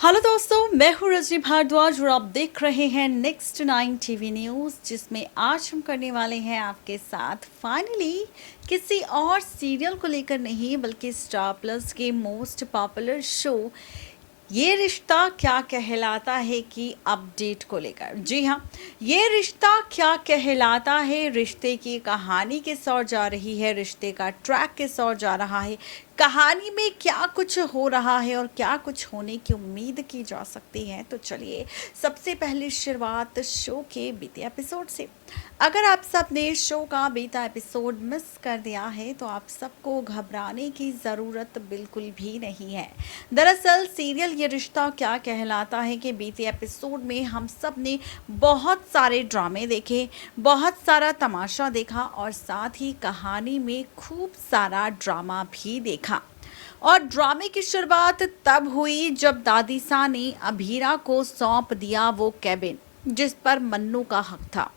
Hello दोस्तों, मैं हूँ रजनी भारद्वाज और आप देख रहे हैं नेक्स्ट 9 टीवी न्यूज़, जिसमें आज हम करने वाले हैं आपके साथ फाइनली किसी और सीरियल को लेकर नहीं बल्कि स्टार प्लस के मोस्ट पॉपुलर शो ये रिश्ता क्या कहलाता है कि अपडेट को लेकर। जी हाँ, ये रिश्ता क्या कहलाता है, रिश्ते की कहानी किस ओर जा रही है, रिश्ते का ट्रैक किस ओर जा रहा है, कहानी में क्या कुछ हो रहा है और क्या कुछ होने की उम्मीद की जा सकती है। तो चलिए सबसे पहले शुरुआत शो के बीते एपिसोड से। अगर आप सब ने शो का बीता एपिसोड मिस कर दिया है तो आप सबको घबराने की ज़रूरत बिल्कुल भी नहीं है। दरअसल सीरियल ये रिश्ता क्या कहलाता है कि बीते एपिसोड में हम सब ने बहुत सारे ड्रामे देखे, बहुत सारा तमाशा देखा और साथ ही कहानी में खूब सारा ड्रामा भी देखा। और ड्रामे की शुरुआत तब हुई जब दादीसा ने अभीरा को सौंप दिया वो कैबिन जिस पर मन्नू का हक था।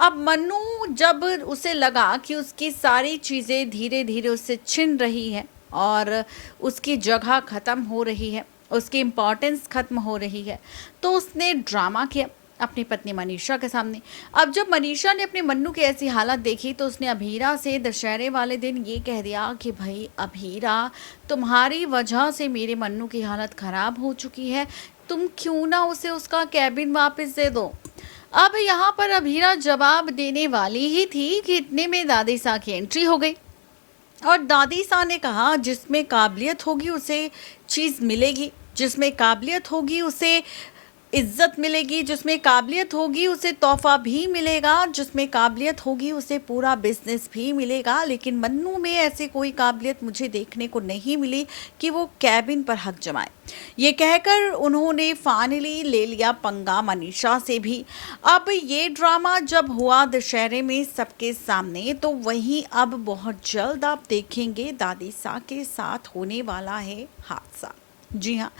अब मन्नू जब उसे लगा कि उसकी सारी चीज़ें धीरे धीरे उससे छिन रही है और उसकी जगह ख़त्म हो रही है, उसकी इम्पोर्टेंस ख़त्म हो रही है, तो उसने ड्रामा किया अपनी पत्नी मनीषा के सामने। अब जब मनीषा ने अपने मन्नू की ऐसी हालत देखी तो उसने अभीरा से दशहरे वाले दिन ये कह दिया कि भाई अभीरा, तुम्हारी वजह से मेरे मन्नू की हालत ख़राब हो चुकी है, तुम क्यों ना उसे उसका कैबिन वापस दे दो। अब यहाँ पर अभीरा जवाब देने वाली ही थी कि इतने में दादी सा की एंट्री हो गई और दादी सा ने कहा जिसमें काबिलियत होगी उसे चीज़ मिलेगी, जिसमें काबिलियत होगी उसे इज्जत मिलेगी, जिसमें काबिलियत होगी उसे तोहफा भी मिलेगा, जिसमें काबिलियत होगी उसे पूरा बिजनेस भी मिलेगा। लेकिन मन्नू में ऐसी कोई काबिलियत मुझे देखने को नहीं मिली कि वो कैबिन पर हक जमाए। ये कहकर उन्होंने फाइनली ले लिया पंगा मनीषा से भी। अब ये ड्रामा जब हुआ दशहरे में सबके सामने, तो वहीं अब बहुत जल्द आप देखेंगे दादी सा के साथ होने वाला है हादसा। जी हाँ,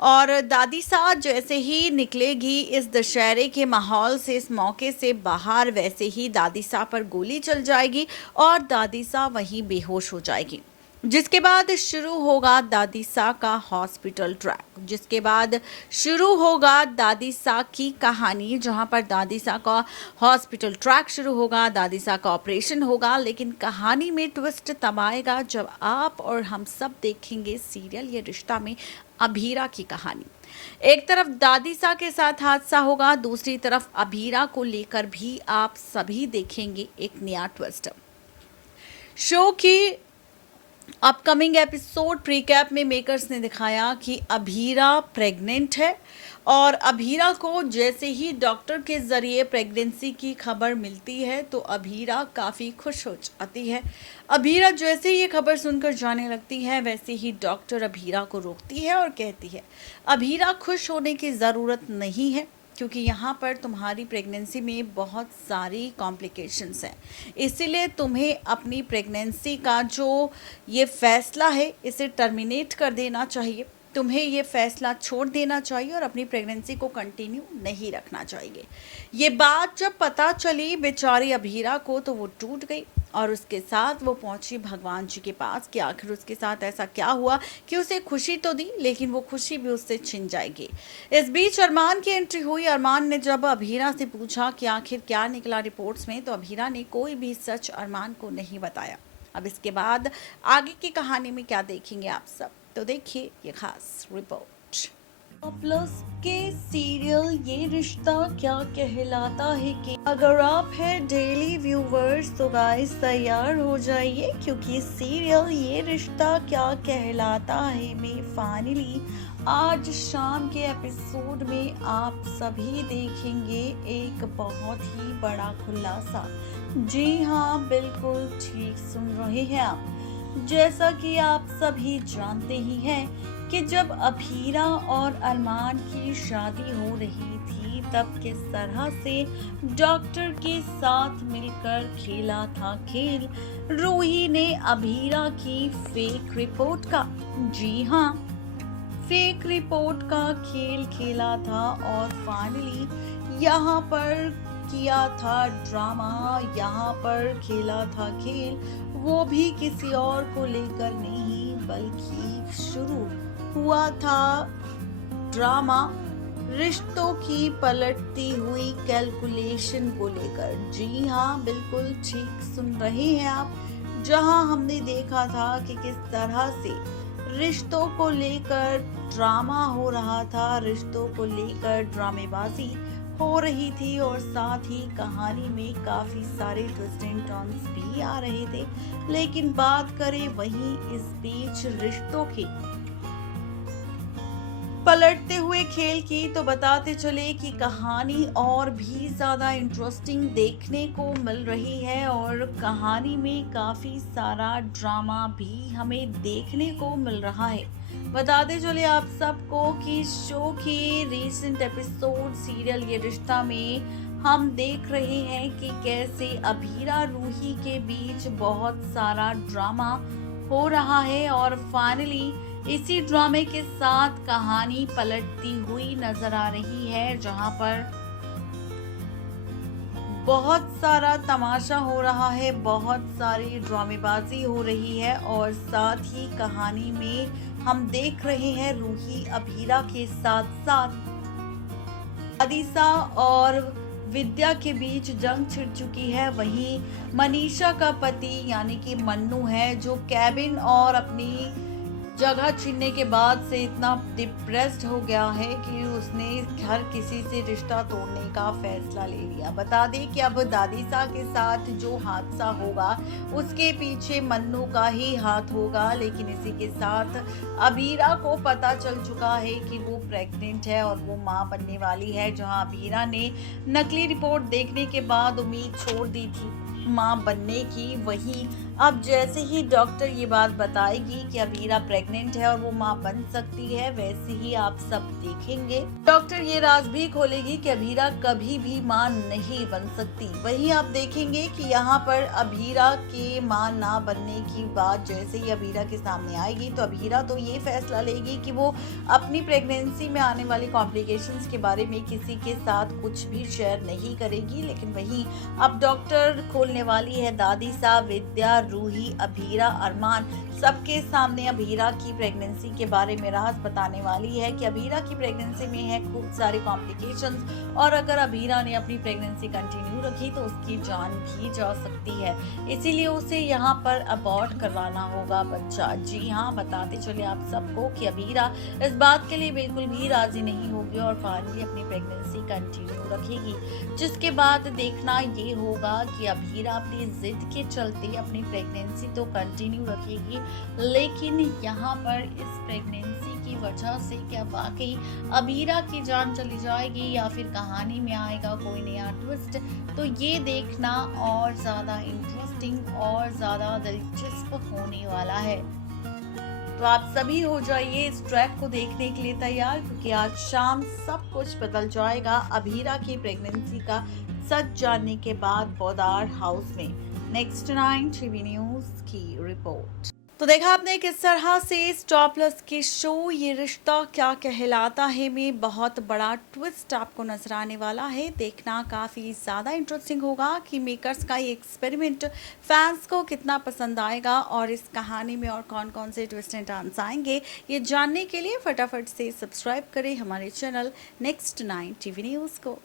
और दादी सा जैसे ही निकलेगी इस दशहरे के माहौल से, इस मौके से बाहर, वैसे ही दादी सा पर गोली चल जाएगी और दादी सा वहीं बेहोश हो जाएगी। जिसके बाद शुरू होगा दादी सा का हॉस्पिटल ट्रैक, जिसके बाद शुरू होगा दादी सा की कहानी, जहां पर दादी सा का हॉस्पिटल ट्रैक शुरू होगा, दादी सा का ऑपरेशन होगा। लेकिन कहानी में ट्विस्ट तब आएगा जब आप और हम सब देखेंगे सीरियल ये रिश्ता में अभीरा की कहानी। एक तरफ दादी सा के साथ हादसा होगा, दूसरी तरफ अभीरा को लेकर भी आप सभी देखेंगे एक नया ट्विस्ट। शो की अपकमिंग एपिसोड प्रीकैप में मेकर्स ने दिखाया कि अभीरा प्रेग्नेंट है और अभीरा को जैसे ही डॉक्टर के ज़रिए प्रेगनेंसी की खबर मिलती है तो अभीरा काफ़ी खुश हो जाती है। अभीरा जैसे ही ये खबर सुनकर जाने लगती है वैसे ही डॉक्टर अभीरा को रोकती है और कहती है अभीरा खुश होने की ज़रूरत नहीं है, क्योंकि यहाँ पर तुम्हारी प्रेगनेंसी में बहुत सारी कॉम्प्लिकेशंस हैं, इसीलिए तुम्हें अपनी प्रेगनेंसी का जो ये फैसला है इसे टर्मिनेट कर देना चाहिए, तुम्हें ये फैसला छोड़ देना चाहिए और अपनी प्रेगनेंसी को कंटिन्यू नहीं रखना चाहिए। ये बात जब पता चली बेचारी अभीरा को तो वो टूट गई और उसके साथ वो पहुंची भगवान जी के पास कि आखिर उसके साथ ऐसा क्या हुआ कि उसे खुशी तो दी लेकिन वो खुशी भी उससे छिन जाएगी। इस बीच अरमान की एंट्री हुई। अरमान ने जब अभीरा से पूछा कि आखिर क्या निकला रिपोर्ट्स में, तो अभीरा ने कोई भी सच अरमान को नहीं बताया। अब इसके बाद आगे की कहानी में क्या देखेंगे आप सब, तो देखिए ये खास रिपोर्ट। प्लस के सीरियल ये रिश्ता क्या कहलाता है कि अगर आप हैं डेली व्यूवर्स तो गाइस तैयार हो जाइए, क्योंकि सीरियल ये रिश्ता क्या कहलाता है में फाइनली आज शाम के एपिसोड में आप सभी देखेंगे एक बहुत ही बड़ा खुलासा। जी हाँ, बिल्कुल ठीक सुन रहे हैं आप। जैसा कि आप सभी जानते ही हैं कि जब अभीरा और अरमान की शादी हो रही थी तब किस तरह से डॉक्टर के साथ मिलकर खेला था खेल रूही ने अभीरा की फेक रिपोर्ट का। जी हाँ, फेक रिपोर्ट का खेल खेला था और फाइनली यहाँ पर किया था ड्रामा, यहाँ पर खेला था खेल, वो भी किसी और को लेकर नहीं बल्कि शुरू हुआ था ड्रामा रिश्तों की पलटती हुई कैलकुलेशन को लेकर। जी हाँ, बिल्कुल ठीक सुन रहे हैं आप। जहां हमने देखा था कि किस तरह से रिश्तों को लेकर ड्रामा हो रहा था, रिश्तों को लेकर ड्रामेबाजी हो रही थी और साथ ही कहानी में काफी सारे ट्विस्ट एंड टर्न्स भी आ रहे थे। लेकिन बात करें वहीं इस बीच रिश्तों के पलटते हुए खेल की, तो बताते चले कि कहानी और भी ज़्यादा इंटरेस्टिंग देखने को मिल रही है और कहानी में काफ़ी सारा ड्रामा भी हमें देखने को मिल रहा है। बताते चले आप सबको कि शो के रीसेंट एपिसोड सीरियल ये रिश्ता में हम देख रहे हैं कि कैसे अभीरा रूही के बीच बहुत सारा ड्रामा हो रहा है और फाइनली इसी ड्रामे के साथ कहानी पलटती हुई नजर आ रही है, जहां पर बहुत सारा तमाशा हो रहा है, बहुत सारी ड्रामेबाजी हो रही है और साथ ही कहानी में हम देख रहे हैं रूही अभीरा के साथ साथ अदिशा और विद्या के बीच जंग छिड़ चुकी है। वहीं मनीषा का पति यानी कि मन्नू है, जो केबिन और अपनी जगह छीनने के बाद से इतना डिप्रेस्ड हो गया है कि उसने हर किसी से रिश्ता तोड़ने का फैसला ले लिया। बता दें कि अब दादीसा के साथ जो हादसा होगा उसके पीछे मन्नू का ही हाथ होगा, लेकिन इसी के साथ अबीरा को पता चल चुका है कि वो प्रेग्नेंट है और वो मां बनने वाली है। जहां अबीरा ने नकली रिपोर्ट देखने के बाद उम्मीद छोड़ दी थी मां बनने की, वहीं अब जैसे ही डॉक्टर ये बात बताएगी कि अबीरा प्रेग्नेंट है और वो मां बन सकती है, वैसे ही आप सब देखेंगे डॉक्टर ये राज भी खोलेगी कि अबीरा कभी भी मां नहीं बन सकती। वहीं आप देखेंगे कि यहाँ पर अबीरा के मां ना बनने की बात जैसे ही अबीरा के सामने आएगी, तो अबीरा तो ये फैसला लेगी कि वो अपनी प्रेगनेंसी में आने वाली कॉम्प्लिकेशंस के बारे में किसी के साथ कुछ भी शेयर नहीं करेगी। लेकिन वहीं अब डॉक्टर खोलने वाली है दादीसा, विद्या, रूही, अभीरा, अरमान, सबके सामने अभीरा की प्रेगनेंसी के बारे में राज बताने वाली है कि अभीरा की प्रेगनेंसी में है खूब सारी कॉम्प्लिकेशंस और अगर अभीरा ने अपनी प्रेगनेंसी कंटिन्यू रखी तो उसकी जान भी जा सकती है, इसीलिए उसे यहाँ पर अबॉर्ट करवाना होगा बच्चा। जी हाँ, बताते चले आप सबको कि अभीरा इस बात के लिए बिल्कुल भी राजी नहीं होगी और फाइनली अपनी प्रेगनेंसी कंटिन्यू रखेगी, जिसके बाद देखना ये होगा कि अभीरा अपनी जिद के चलते अपनी प्रेगनेंसी तो कंटिन्यू रखेगी, लेकिन यहाँ पर इस प्रेगनेंसी की वजह से क्या वाकई अबीरा की जान चली जाएगी या फिर कहानी में आएगा कोई नया ट्विस्ट, तो ये देखना और ज़्यादा इंटरेस्टिंग और ज़्यादा दिलचस्प होने वाला है। तो आप सभी हो जाइए इस ट्रैक को देखने के लिए तैयार, क्योंकि आज शाम सब कुछ बदल जाएगा अबीरा की प्रेगनेंसी का सच जानने के बाद पोदार हाउस में। नेक्स्ट 9 टीवी न्यूज़ की रिपोर्ट। तो देखा आपने किस तरह से स्टार प्लस के शो ये रिश्ता क्या कहलाता है में बहुत बड़ा ट्विस्ट आपको नजर आने वाला है। देखना काफ़ी ज़्यादा इंटरेस्टिंग होगा कि मेकर्स का ये एक्सपेरिमेंट फैंस को कितना पसंद आएगा और इस कहानी में और कौन कौन से ट्विस्ट एंड टर्न्स आएंगे, ये जानने के लिए फटाफट से सब्सक्राइब करें हमारे चैनल नेक्स्ट 9 टीवी न्यूज़ को।